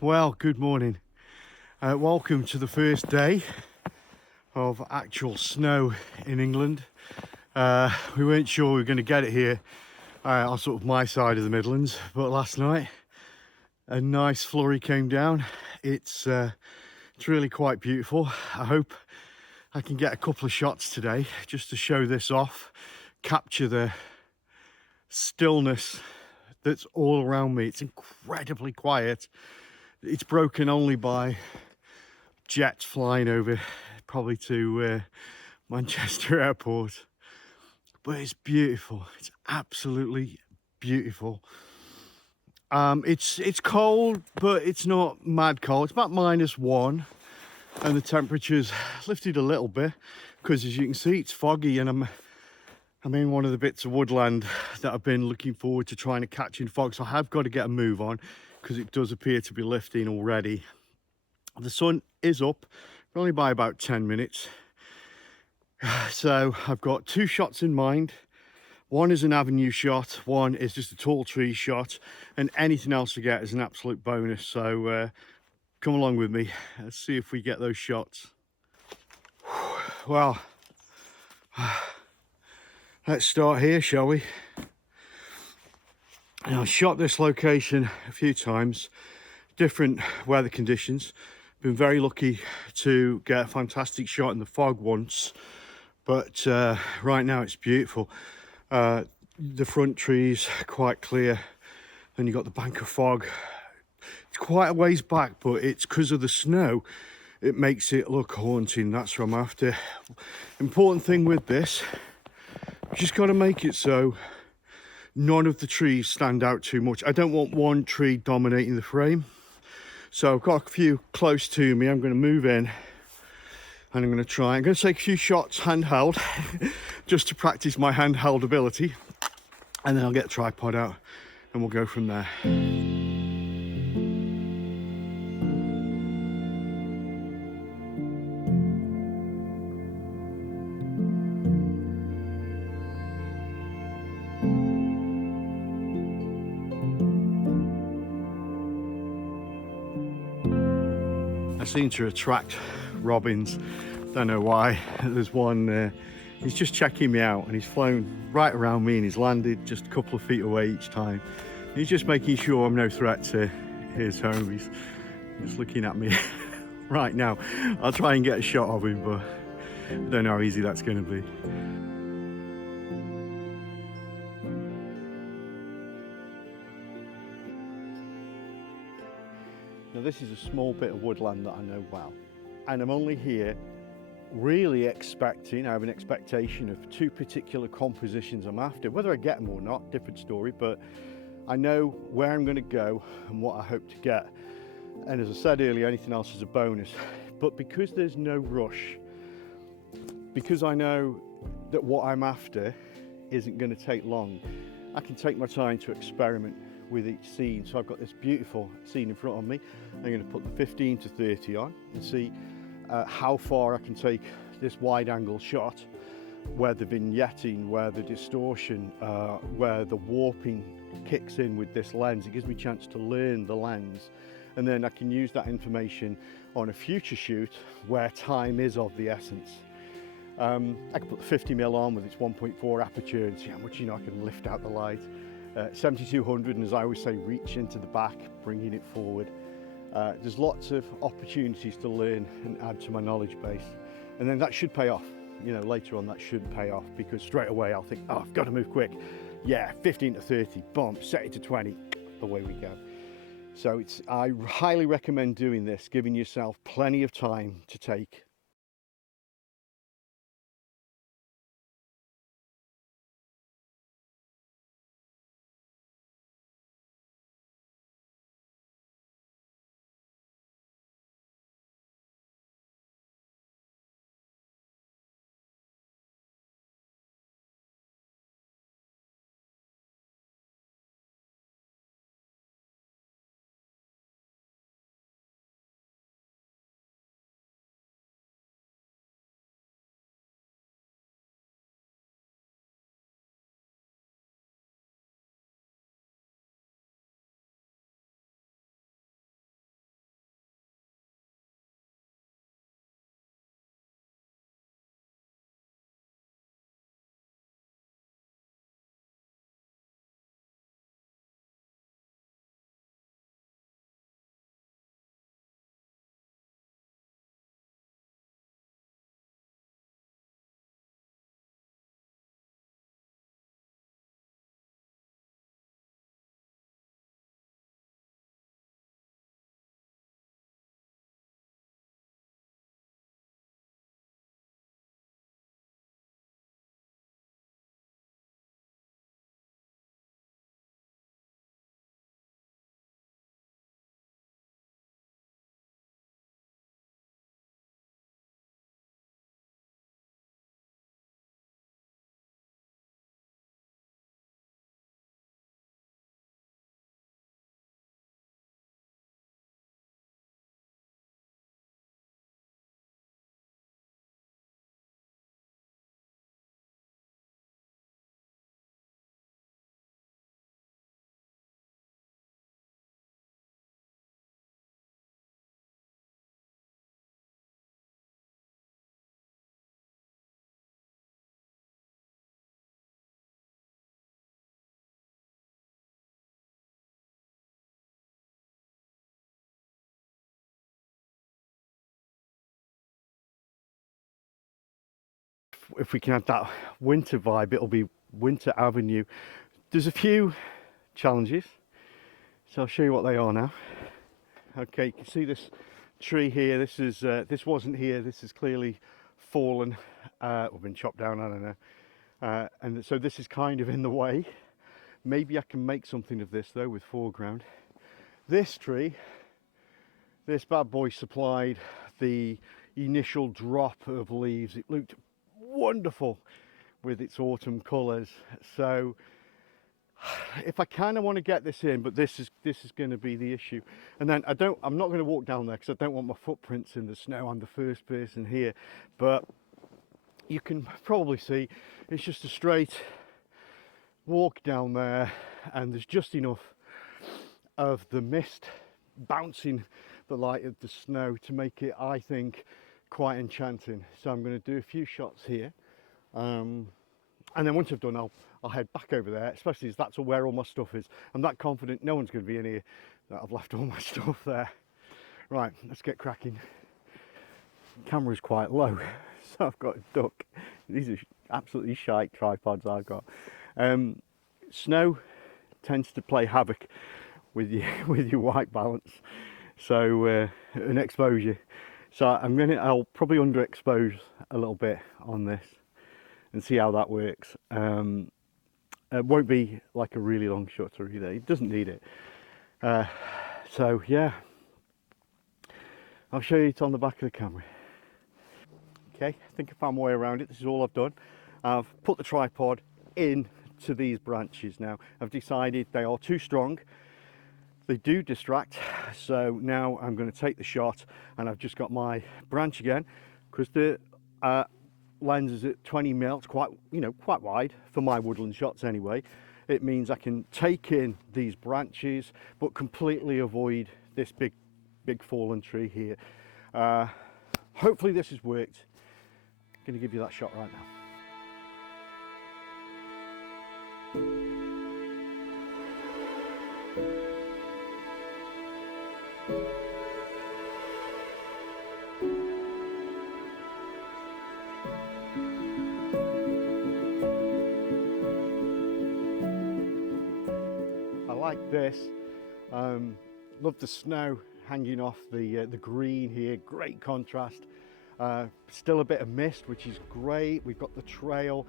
Well, good morning. Welcome to the first day of actual snow in England. We weren't sure we were going to get it here on sort of my side of the Midlands, but last night a nice flurry came down. It's really quite beautiful. I hope I can get a couple of shots today just to show this off, capture the stillness that's all around me. It's incredibly quiet. It's broken only by jets flying over, probably to Manchester Airport. But it's beautiful. It's absolutely beautiful. It's cold, but it's not mad cold. It's about -1, and the temperature's lifted a little bit because, as you can see, it's foggy, and I'm in one of the bits of woodland that I've been looking forward to trying to catch in fog. So I have got to get a move on, because it does appear to be lifting already. The sun is up, only by about 10 minutes. So I've got 2 shots in mind. One is an avenue shot, one is just a tall tree shot, and anything else we get is an absolute bonus. So come along with me. Let's see if we get those shots. Well, let's start here, shall we? Now, I shot this location a few times, different weather conditions. Been very lucky to get a fantastic shot in the fog once, but right now it's beautiful. The front trees quite clear, then you got the bank of fog. It's quite a ways back, but it's because of the snow, it makes it look haunting. That's what I'm after. Important thing with this, you just got to make it so none of the trees stand out too much. I don't want one tree dominating the frame. So I've got a few close to me. I'm going to move in and I'm going to take a few shots handheld just to practice my handheld ability. And then I'll get the tripod out and we'll go from there. I seem to attract robins Don't know why. There's one, he's just checking me out, and he's flown right around me and he's landed just a couple of feet away each time. He's just making sure I'm no threat to his home. He's just looking at me right now. I'll try and get a shot of him, but I don't know how easy that's going to be. Now this is a small bit of woodland that I know well, and I'm only here really expecting, I have an expectation of two particular compositions I'm after. Whether I get them or not, different story, but I know where I'm going to go and what I hope to get. And as I said earlier, anything else is a bonus. But because there's no rush, because I know that what I'm after isn't going to take long, I can take my time to experiment with each scene. So I've got this beautiful scene in front of me. I'm going to put the 15 to 30 on and see how far I can take this wide angle shot, where the vignetting, where the distortion, where the warping kicks in with this lens. It gives me a chance to learn the lens, and then I can use that information on a future shoot where time is of the essence. I can put the 50mm on with its 1.4 aperture and see how much, I can lift out the light. 7200, and as I always say, reach into the back, bringing it forward. There's lots of opportunities to learn and add to my knowledge base, and then that should pay off. Later on that should pay off, because straight away I'll think, oh, I've got to move quick. Yeah, 15 to 30, boom, set it to 20, away we go. So I highly recommend doing this, giving yourself plenty of time to take. If we can add that winter vibe, it'll be Winter Avenue. There's a few challenges, so I'll show you what they are now. Okay, you can see this tree here. This wasn't here. This is clearly fallen or been chopped down, I don't know. And so this is kind of in the way. Maybe I can make something of this though with foreground. This tree, this bad boy supplied the initial drop of leaves. It looked wonderful with its autumn colours. So if I kind of want to get this in, but this is going to be the issue. And then I'm not going to walk down there because I don't want my footprints in the snow. I'm the first person here, but you can probably see it's just a straight walk down there, and there's just enough of the mist bouncing the light of the snow to make it, I think, quite enchanting. So I'm going to do a few shots here, and then once I've done, I'll head back over there, especially as that's where all my stuff is. I'm that confident no one's going to be in here that I've left all my stuff there. Right, let's get cracking. Camera's quite low, so I've got a duck. These are absolutely shite tripods I've got. Snow tends to play havoc with you with your white balance, so an exposure. So I'll probably underexpose a little bit on this and see how that works. It won't be like a really long shutter either. It doesn't need it. So yeah, I'll show you it on the back of the camera. Okay, I think I found my way around it. This is all I've done. I've put the tripod into these branches now. I've decided they are too strong. They do distract, so now I'm going to take the shot, and I've just got my branch again because the lens is at 20mm. It's quite wide for my woodland shots anyway. It means I can take in these branches but completely avoid this big fallen tree here. Hopefully this has worked. I'm going to give you that shot right now. I like this. Love the snow hanging off the green here. Great contrast. Still a bit of mist, which is great. We've got the trail.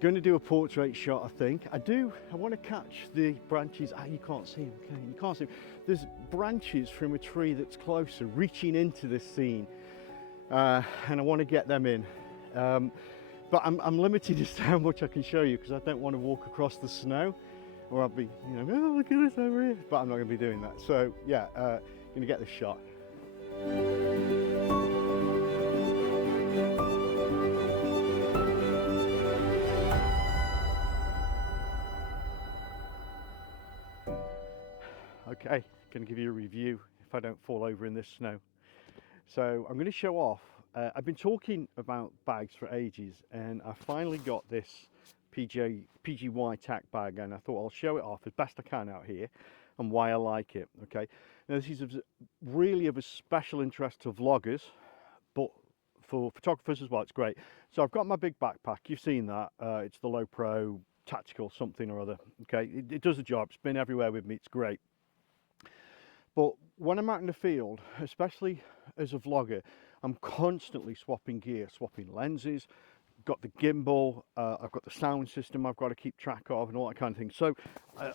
Going to do a portrait shot, I think. I want to catch the branches. You can't see them, can you? You can't see them. There's branches from a tree that's closer, reaching into this scene, and I want to get them in. But I'm limited as to how much I can show you because I don't want to walk across the snow, or I'll be, oh, look at this over here. But I'm not going to be doing that. So yeah, going to get this shot. Okay, going to give you a review if I don't fall over in this snow. So I'm going to show off. I've been talking about bags for ages, and I finally got this PGYTECH bag, and I thought I'll show it off as best I can out here and why I like it. Okay, now this is really of a special interest to vloggers, but for photographers as well, it's great. So I've got my big backpack. You've seen that. It's the Low Pro Tactical something or other. Okay, it does the job. It's been everywhere with me. It's great. But when I'm out in the field, especially as a vlogger, I'm constantly swapping gear, swapping lenses, got the gimbal, I've got the sound system I've got to keep track of and all that kind of thing. So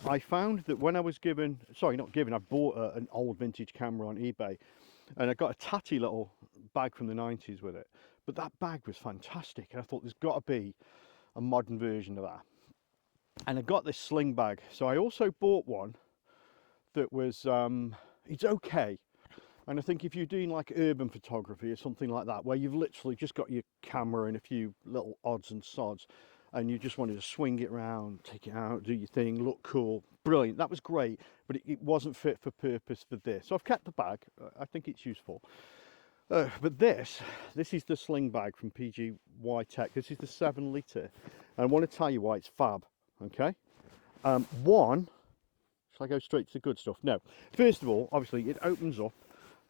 I found that when I was given, sorry, not given, I bought an old vintage camera on eBay, and I got a tatty little bag from the 90s with it. But that bag was fantastic, and I thought there's got to be a modern version of that. And I got this sling bag. So I also bought one that was, it's okay. And I think if you're doing like urban photography or something like that, where you've literally just got your camera and a few little odds and sods, and you just wanted to swing it around, take it out, do your thing, look cool, brilliant, that was great, but it wasn't fit for purpose for this. So I've kept the bag. I think it's useful. But this is the sling bag from PGYTECH. This is the 7 litre. And I want to tell you why it's fab, okay? One, shall I go straight to the good stuff? No. First of all, obviously, it opens up,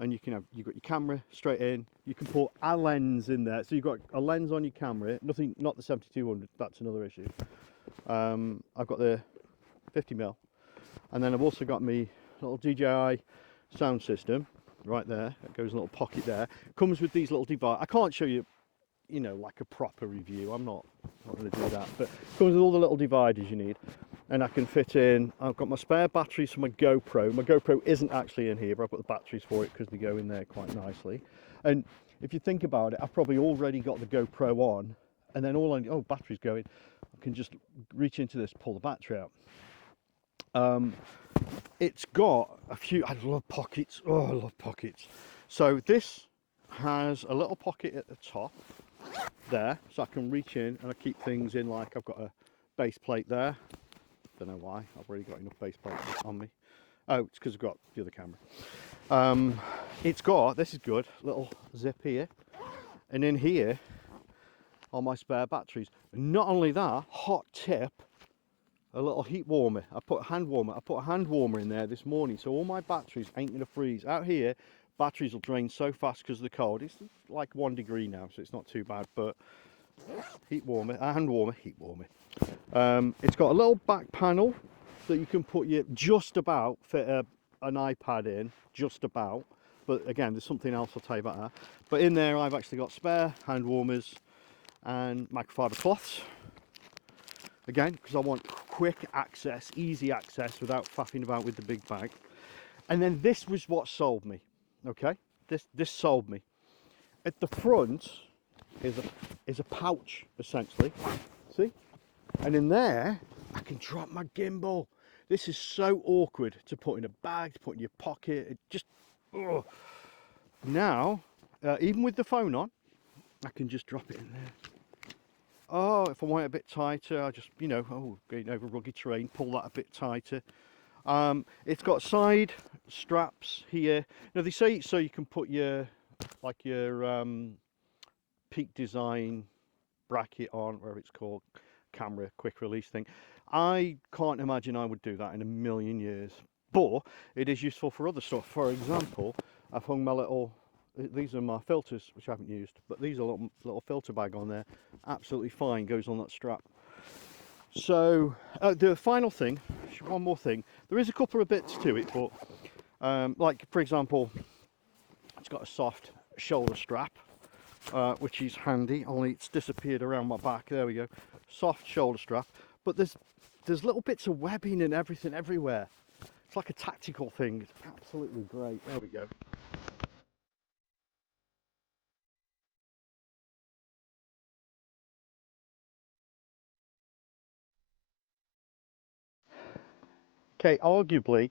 and you can have, you've got your camera straight in. You can put a lens in there, so you've got a lens on your camera. Nothing, not the 7200. That's another issue. I've got the 50mm, and then I've also got my little DJI sound system right there. It goes in a little pocket there. Comes with these little devices. I can't show you, like a proper review. I'm not going to do that. But comes with all the little dividers you need. And I can fit in, I've got my spare batteries for my GoPro. My GoPro isn't actually in here, but I've got the batteries for it because they go in there quite nicely. And if you think about it, I've probably already got the GoPro on, and then all I need, oh, battery's going. I can just reach into this, pull the battery out. It's got a few, I love pockets. Oh, I love pockets. So this has a little pocket at the top there, so I can reach in and I keep things in, like I've got a base plate there. Don't know why, I've already got enough base plates on me. Oh, it's because I've got the other camera. It's got, this is good, little zip here. And in here are my spare batteries. And not only that, hot tip, a little heat warmer. I put a hand warmer in there this morning, so all my batteries ain't gonna freeze. Out here, batteries will drain so fast because of the cold. It's like 1 degree now, so it's not too bad, but heat warmer, a hand warmer, heat warmer. It's got a little back panel that you can put your, just about fit an iPad in, just about. But again, there's something else I'll tell you about that. But in there, I've actually got spare hand warmers and microfiber cloths. Again, because I want quick access, easy access without faffing about with the big bag. And then this was what sold me, okay? This sold me. At the front is a pouch, essentially. See? And in there, I can drop my gimbal. This is so awkward to put in a bag, to put in your pocket. It just, ugh. Now, even with the phone on, I can just drop it in there. Oh, if I want it a bit tighter, I just, you know, going over rugged terrain, pull that a bit tighter. It's got side straps here. Now they say so you can put your, like your Peak Design bracket on, whatever it's called, camera quick release thing. I can't imagine I would do that in a million years, but it is useful for other stuff. For example, I've hung my little, these are my filters, which I haven't used, but these are a little filter bag on there. Absolutely fine, goes on that strap. So the final thing, one more thing, there is a couple of bits to it, but like for example, it's got a soft shoulder strap, which is handy, only it's disappeared around my back. There we go, soft shoulder strap. But there's little bits of webbing and everything everywhere. It's like a tactical thing. It's absolutely great. There we go. Okay, arguably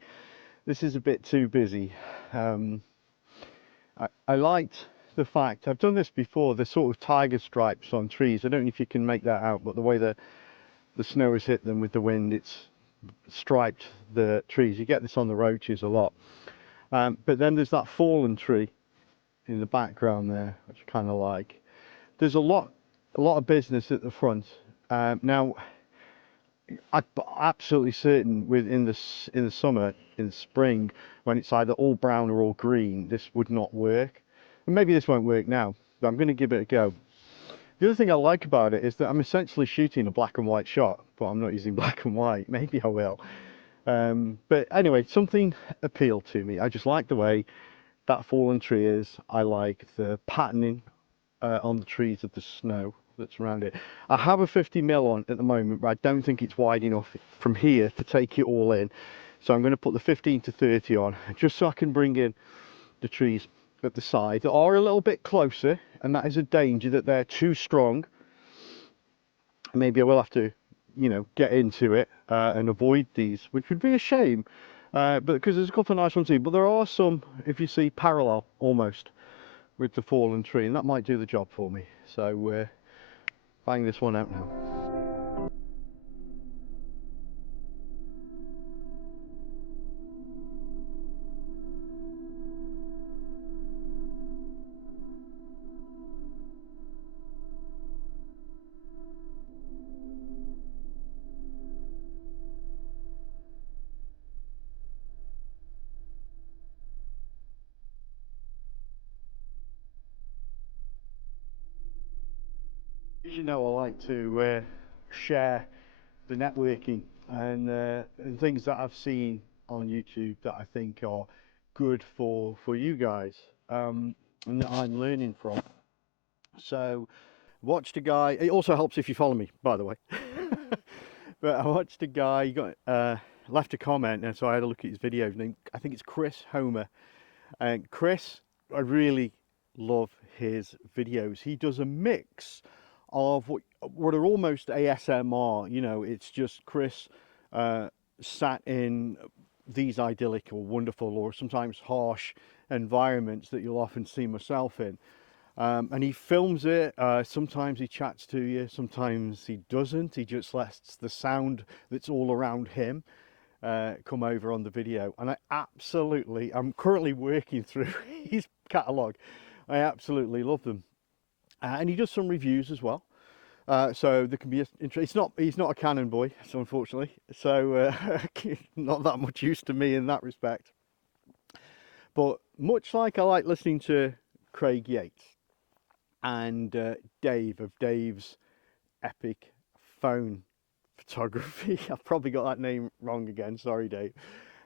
this is a bit too busy. I liked the fact, I've done this before, the sort of tiger stripes on trees. I don't know if you can make that out, but the way the snow has hit them with the wind, it's striped the trees. You get this on the roaches a lot. But then there's that fallen tree in the background there, which I kind of like. There's a lot of business at the front. Now, I'm absolutely certain in the summer, in the spring, when it's either all brown or all green, this would not work. And maybe this won't work now, but I'm going to give it a go. The other thing I like about it is that I'm essentially shooting a black and white shot, but I'm not using black and white. Maybe I will. But anyway, something appealed to me. I just like the way that fallen tree is. I like the patterning on the trees of the snow that's around it. I have a 50mm on at the moment, but I don't think it's wide enough from here to take it all in. So I'm going to put the 15 to 30 on, just so I can bring in the trees at the side that are a little bit closer, and that is a danger that they're too strong. Maybe I will have to, you know, get into it and avoid these, which would be a shame, but because there's a couple of nice ones here, but there are some, if you see, parallel almost with the fallen tree, and that might do the job for me. So bang this one out now. As you know, I like to share the networking and things that I've seen on YouTube that I think are good for you guys, and that I'm learning from. So watched a guy, it also helps if you follow me, by the way. But I watched a guy, he got left a comment, and so I had a look at his videos, and I think it's Chris Homer. And Chris, I really love his videos. He does a mix of what are almost ASMR, you know, it's just Chris sat in these idyllic or wonderful or sometimes harsh environments that you'll often see myself in. And he films it, sometimes he chats to you, sometimes he doesn't, he just lets the sound that's all around him come over on the video. And I'm currently working through his catalogue. I absolutely love them. and he does some reviews as well. So there can be he's not a Canon boy, so unfortunately, so not that much use to me in that respect. But much like I like listening to Craig Yates and Dave of Dave's Epic Phone Photography, I've probably got that name wrong again, sorry Dave.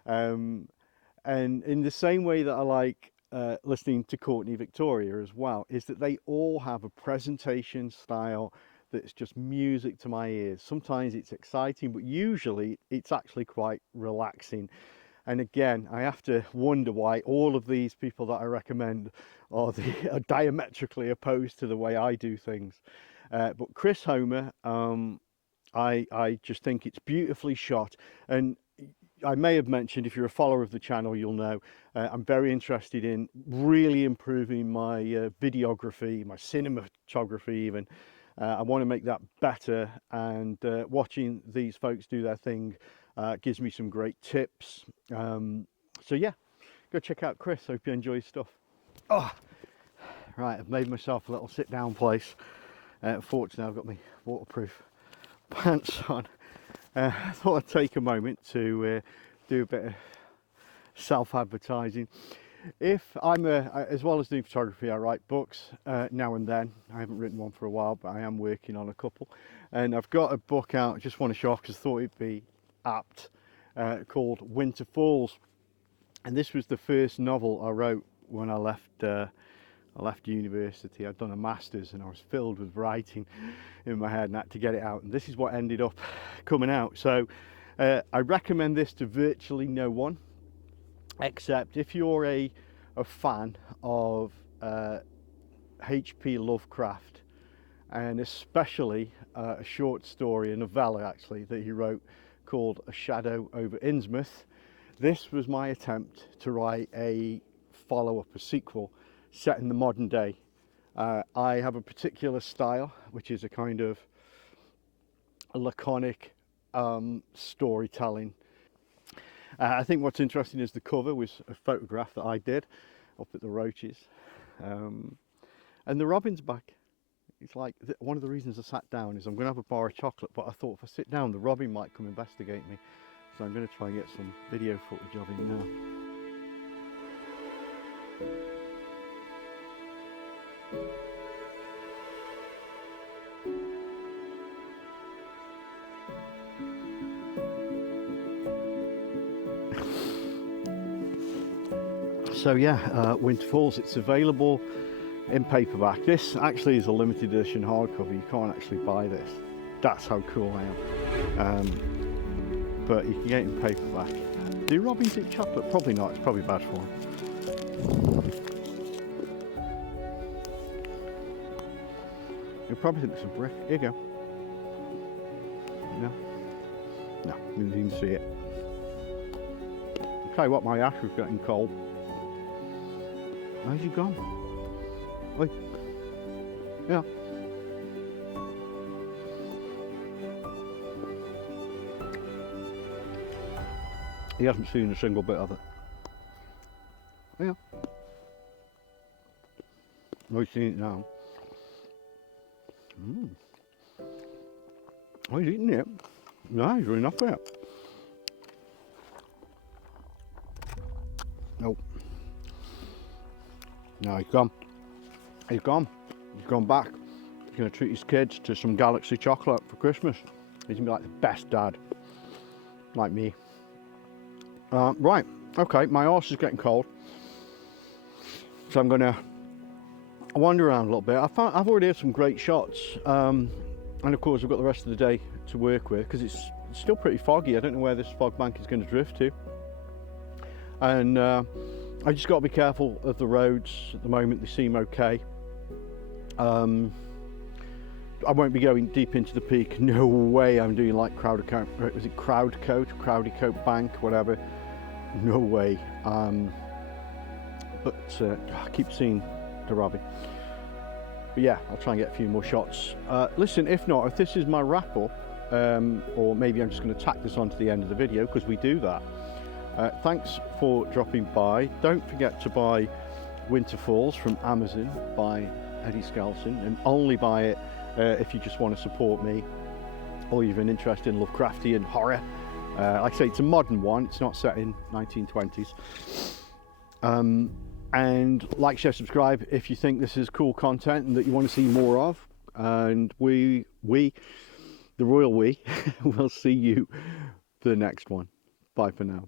And in the same way that I like listening to Courtney Victoria as well, is that they all have a presentation style that's just music to my ears. Sometimes it's exciting, but usually it's actually quite relaxing. And again, I have to wonder why all of these people that I recommend are diametrically opposed to the way I do things. But Chris Homer, I just think it's beautifully shot. And I may have mentioned, if you're a follower of the channel, you'll know I'm very interested in really improving my videography, my cinematography even. I want to make that better, and watching these folks do their thing gives me some great tips. So yeah, go check out Chris. Hope you enjoy his stuff. Oh, right, I've made myself a little sit down place. Fortunately, I've got my waterproof pants on. I thought I'd take a moment to do a bit of self-advertising. If I'm as well as doing photography, I write books now and then. I haven't written one for a while, but I am working on a couple, and I've got a book out I just want to show off because I thought it'd be apt, called Winter Falls. And this was the first novel I wrote when I left university. I'd done a master's and I was filled with writing in my head and had to get it out, and this is what ended up coming out. So I recommend this to virtually no one, except if you're a fan of H.P. Lovecraft, and especially a short story, a novella actually, that he wrote called A Shadow over Innsmouth. This was my attempt to write a follow-up, a sequel, set in the modern day. I have a particular style, which is a kind of laconic storytelling. I think what's interesting is the cover was a photograph that I did up at the Roaches, and the robin's back. It's like one of the reasons I sat down is I'm going to have a bar of chocolate, but I thought if I sit down the robin might come investigate me, so I'm going to try and get some video footage of him now. So yeah, Winter Falls, it's available in paperback. This actually is a limited edition hardcover. You can't actually buy this. That's how cool I am. But you can get it in paperback. Do robins eat chocolate? Probably not. It's probably bad for them. You probably think it's a brick. Here you go. No, you didn't even see it. I'll tell you what, my ash was getting cold. Where's he gone? Wait. Yeah. He hasn't seen a single bit of it. Yeah. Oh, he's seen it now. Oh, he's eating it. No, he's running off with it. Nope. No, he's gone. He's gone. He's gone back. He's going to treat his kids to some Galaxy chocolate for Christmas. He's going to be like the best dad. Like me. Right. Okay, my horse is getting cold. So I'm going to wander around a little bit. I've already had some great shots. And of course, I've got the rest of the day to work with because it's still pretty foggy. I don't know where this fog bank is going to drift to. And I just got to be careful of the roads at the moment. They seem okay. I won't be going deep into the peak. No way I'm doing like Crowdycote, was it Crowdycote Bank, whatever. No way. But I keep seeing the robin. But yeah, I'll try and get a few more shots. Listen, if not, if this is my wrap up, or maybe I'm just going to tack this onto the end of the video because we do that. Thanks for dropping by. Don't forget to buy Winter Falls from Amazon by Eddie Skelton, and only buy it if you just want to support me, or you've an interest in Lovecraftian horror. Like I say, it's a modern one, it's not set in 1920s. And like, share, subscribe if you think this is cool content and that you want to see more of. And we the royal we will see you for the next one. Bye for now.